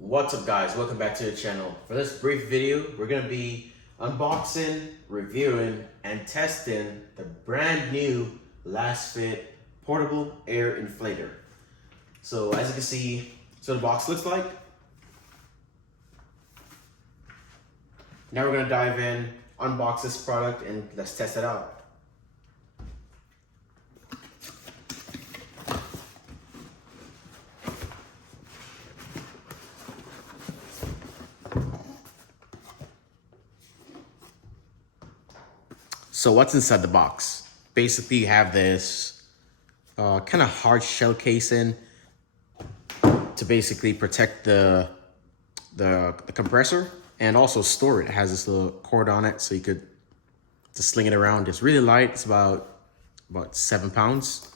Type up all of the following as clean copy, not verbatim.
What's up, guys? Welcome back to the channel. For this brief video, we're going to be unboxing, reviewing, and testing the brand new LASFIT portable air inflator. So as you can see, so the box looks like. Now we're going to dive in, unbox this product, and let's test it out. So what's inside the box? Basically, you have this kind of hard shell casing to basically protect the compressor and also store it. It has this little cord on it, so you could just sling it around. It's really light. It's about 7 pounds.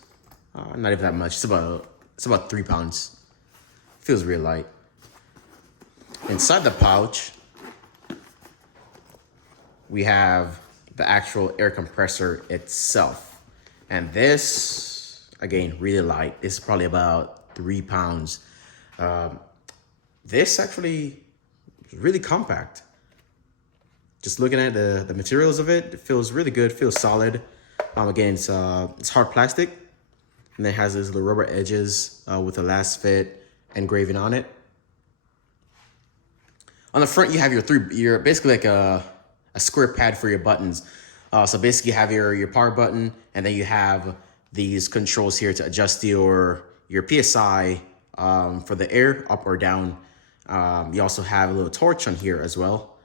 Not even that much. It's about 3 pounds. Feels real light. Inside the pouch, we have the actual air compressor itself. And this, again, really light. This is probably about 3 pounds. This actually is really compact. Just looking at the materials of it, it feels really good, feels solid. Again, it's hard plastic. And then it has these little rubber edges with the LASFIT engraving on it. On the front, you have your basically like a square pad for your buttons. So basically you have your power button, and then you have these controls here to adjust your PSI for the air up or down. You also have a little torch on here as well,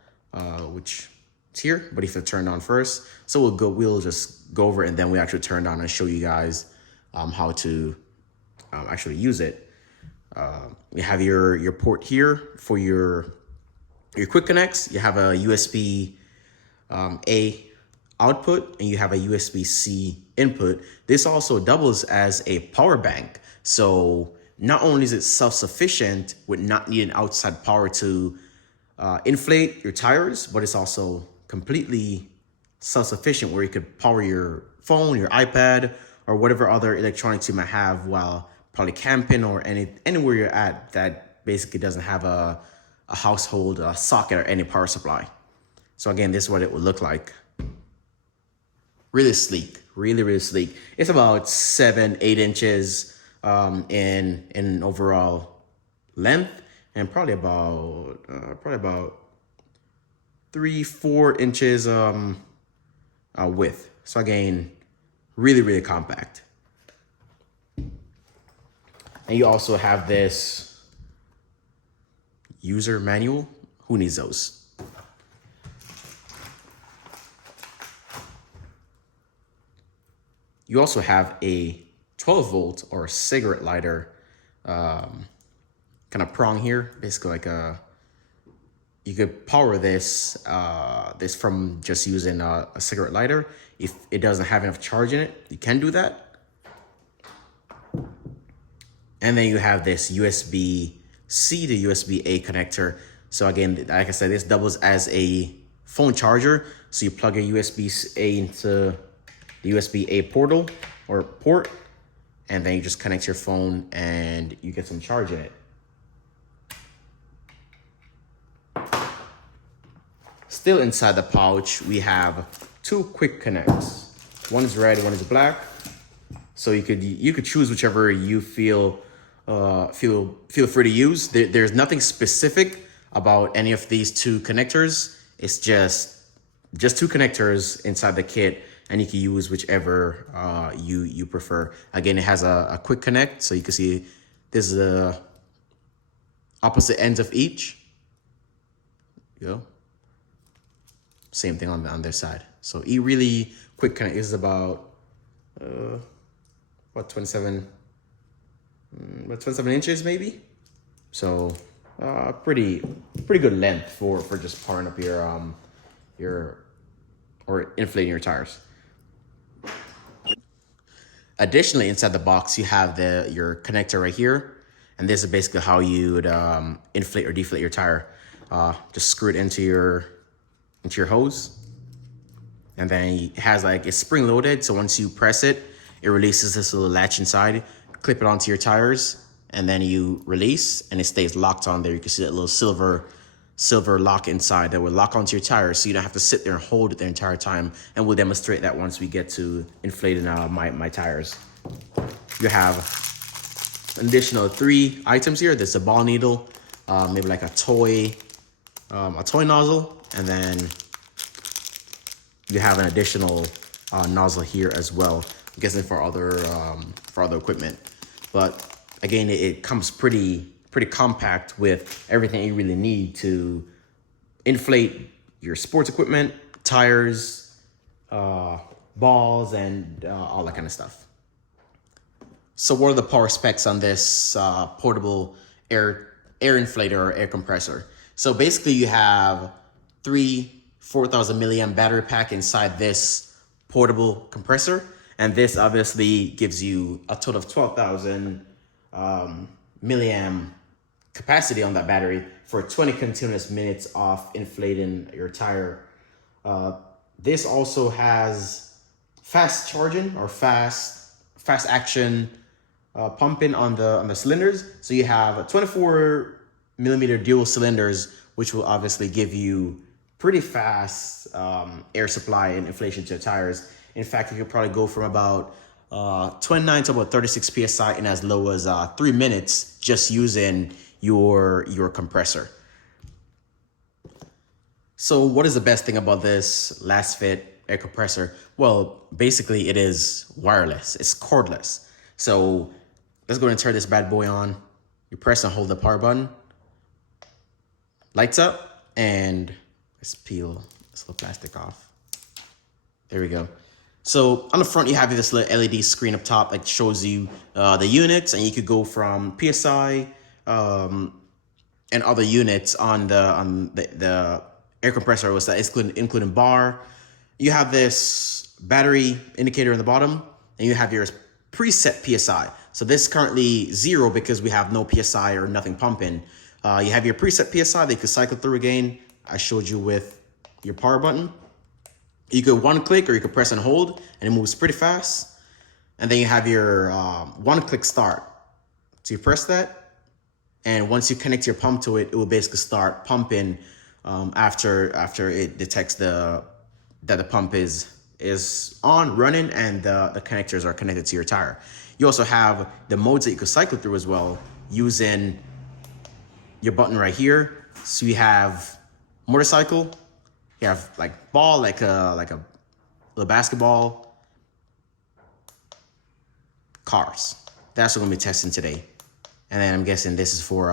which is here, but if it turned on first. So we'll just go over it, and then we actually turn on and show you guys how to actually use it. You have your port here for your quick connects. You have a USB A output, and you have a USB-C input. This also doubles as a power bank. So not only is it self-sufficient with not needing outside power to inflate your tires, but it's also completely self-sufficient where you could power your phone, your iPad, or whatever other electronics you might have while probably camping or anywhere you're at that basically doesn't have a household socket or any power supply. So again, this is what it would look like. Really sleek, really sleek. It's about 7-8 inches in overall length, and probably about 3-4 inches width. So again, really compact. And you also have this user manual. Who needs those? You also have a 12-volt or cigarette lighter kind of prong here. Basically like you could power this from just using a cigarette lighter. If it doesn't have enough charge in it, you can do that. And then you have this USB-C to USB-A connector. So again, like I said, this doubles as a phone charger. So you plug a USB-A into the USB-A portal or port, and then you just connect your phone and you get some charge in it. Still inside the pouch, we have 2 quick connects. One is red, one is black. So you could choose whichever you feel free to use. There's nothing specific about any of these 2 connectors. It's just 2 connectors inside the kit, and you can use whichever you prefer. Again, it has a quick connect, so you can see this is the opposite ends of each. Go. Same thing on their side. So really quick connect. This is about 27 inches maybe. So pretty good length for just powering up or inflating your tires. Additionally, inside the box, you have your connector right here. And this is basically how you would inflate or deflate your tire. Just screw it into your hose. And then it has it's spring loaded. So once you press it, it releases this little latch inside. Clip it onto your tires. and then you release and it stays locked on there. You can see that little silver lock inside that will lock onto your tire, so you don't have to sit there and hold it the entire time. And we'll demonstrate that once we get to inflating my tires. You have an additional 3 items here. There's a ball needle, maybe like a toy nozzle, and then you have an additional nozzle here as well. I'm guessing for other equipment. But again, it comes pretty compact with everything you really need to inflate your sports equipment, tires, balls, and all that kind of stuff. So what are the power specs on this portable air inflator or air compressor? So basically you have 3 4,000 milliamp battery pack inside this portable compressor. And this obviously gives you a total of 12,000 milliamp capacity on that battery for 20 continuous minutes of inflating your tire. This also has fast charging or fast action pumping on the cylinders. So you have 24 millimeter dual cylinders, which will obviously give you pretty fast air supply and inflation to your tires. In fact, you could probably go from about 29 to about 36 PSI in as low as 3 minutes just using your compressor. So what is the best thing about this LASFIT air compressor? Well, basically it is wireless. It's cordless. So let's go and turn this bad boy on. You press and hold the power button. Lights up, and let's peel this little plastic off. There we go. So on the front, you have this little LED screen up top that shows you the units, and you could go from PSI and other units on the air compressor, was that including bar. You have this battery indicator in the bottom, and you have your preset PSI. So this is currently 0 because we have no PSI or nothing pumping. You have your preset PSI that you could cycle through again. I showed you with your power button. You could one click or you could press and hold, and it moves pretty fast. And then you have your one click start. So you press that, and once you connect your pump to it, it will basically start pumping after it detects that the pump is on, running, and the connectors are connected to your tire. You also have the modes that you could cycle through as well using your button right here. So you have motorcycle, you have like ball, like a little basketball, cars. That's what we're gonna be testing today. And then I'm guessing this is for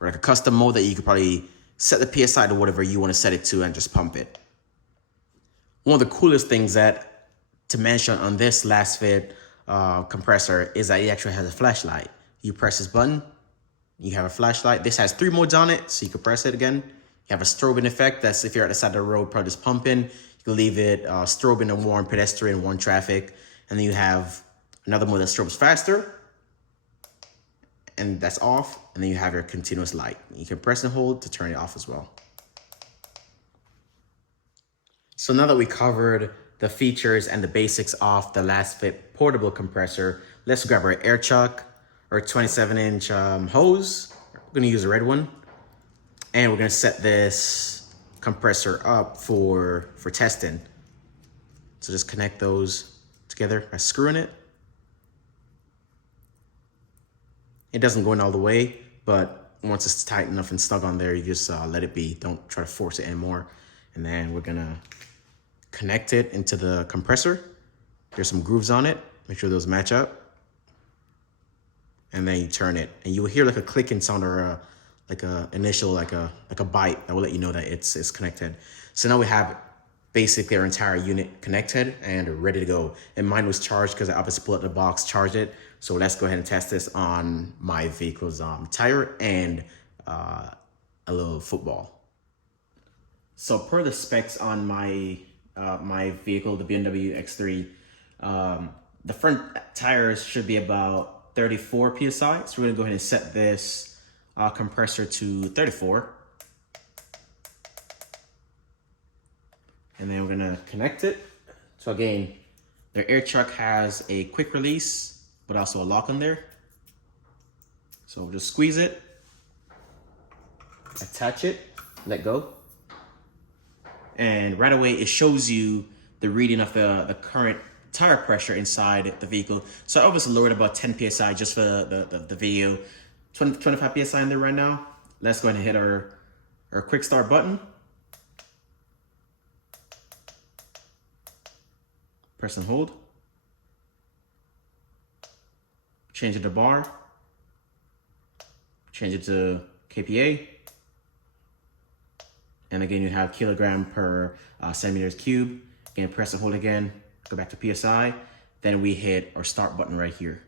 like a custom mode that you could probably set the PSI to whatever you want to set it to and just pump it. One of the coolest things to mention on this LASFIT compressor is that it actually has a flashlight. You press this button, you have a flashlight. This has 3 modes on it, so you can press it again. You have a strobing effect. That's if you're at the side of the road, probably just pumping. You can leave it strobing and warn pedestrian, warn traffic. And then you have another mode that strobes faster, and that's off. And then you have your continuous light. You can press and hold to turn it off as well. So now that we covered the features and the basics of the LASFIT portable compressor, let's grab our air chuck or 27-inch hose. We're gonna use a red one. And we're gonna set this compressor up for testing. So just connect those together by screwing it. It doesn't go in all the way, but once it's tight enough and snug on there, you just let it be. Don't try to force it anymore. And then we're gonna connect it into the compressor. There's some grooves on it. Make sure those match up. And then you turn it, and you will hear like a clicking sound or like a initial like a bite that will let you know that it's connected. So now we have basically our entire unit connected and ready to go. And mine was charged because I obviously pulled out the box, charged it. So let's go ahead and test this on my vehicle's tire and a little football. So per the specs on my my vehicle, the BMW X3, the front tires should be about 34 PSI. So we're gonna go ahead and set this compressor to 34. And then we're gonna connect it. So again, the air chuck has a quick release, but also a lock on there. So just squeeze it, attach it, let go. And right away it shows you the reading of the current tire pressure inside the vehicle. So I obviously lowered about 10 PSI just for the video. 25 PSI in there right now. Let's go ahead and hit our quick start button. Press and hold. Change it to bar. Change it to kPa. And again, you have kilogram per centimeters cube. Again, press and hold again. Go back to PSI. Then we hit our start button right here.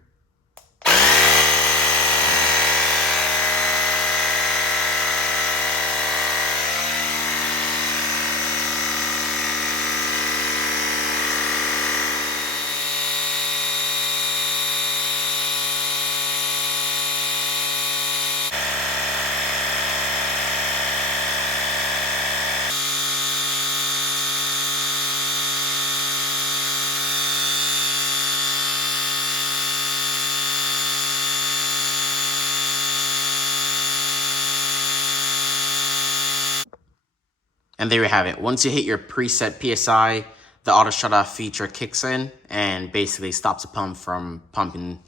And there you have it. Once you hit your preset PSI, the auto shut off feature kicks in and basically stops the pump from pumping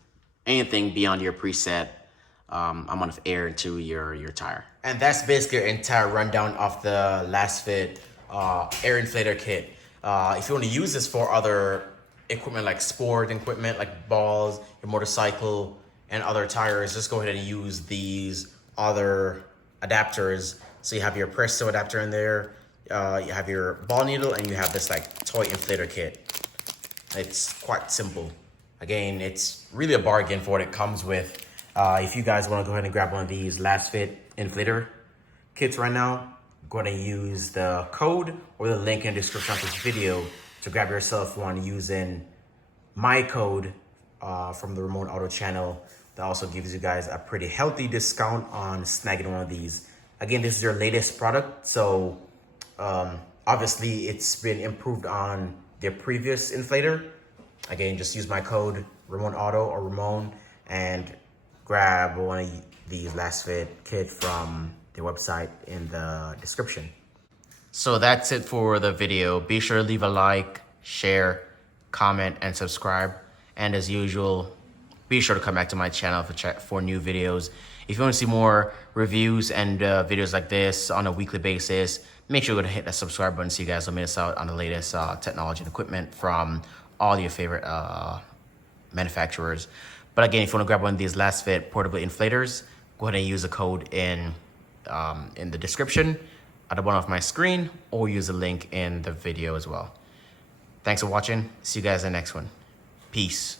anything beyond your preset amount of air into your tire. And that's basically your entire rundown of the LASFIT air inflator kit. If you want to use this for other equipment like sport equipment, like balls, your motorcycle, and other tires, just go ahead and use these other adapters. So you have your Presto adapter in there, you have your ball needle, and you have this like toy inflator kit. It's quite simple. Again, it's really a bargain for what it comes with. If you guys want to go ahead and grab one of these LASFIT inflator kits right now, go ahead and use the code or the link in the description of this video to grab yourself one using my code from the Remote Auto channel. That also gives you guys a pretty healthy discount on snagging one of these. Again, this is your latest product, so obviously it's been improved on their previous inflator. Again, just use my code Remote Auto or Ramon and grab one of these LASFIT kit from their website in the description. So that's it for the video. Be sure to leave a like, share, comment, and subscribe. And as usual, be sure to come back to my channel for new videos. If you want to see more reviews and videos like this on a weekly basis, make sure you go to hit that subscribe button so you guys don't miss out on the latest technology and equipment from all your favorite manufacturers. But again, if you want to grab one of these LASFIT portable inflators, go ahead and use the code in the description at the bottom of my screen, or use the link in the video as well. Thanks for watching. See you guys in the next one. Peace.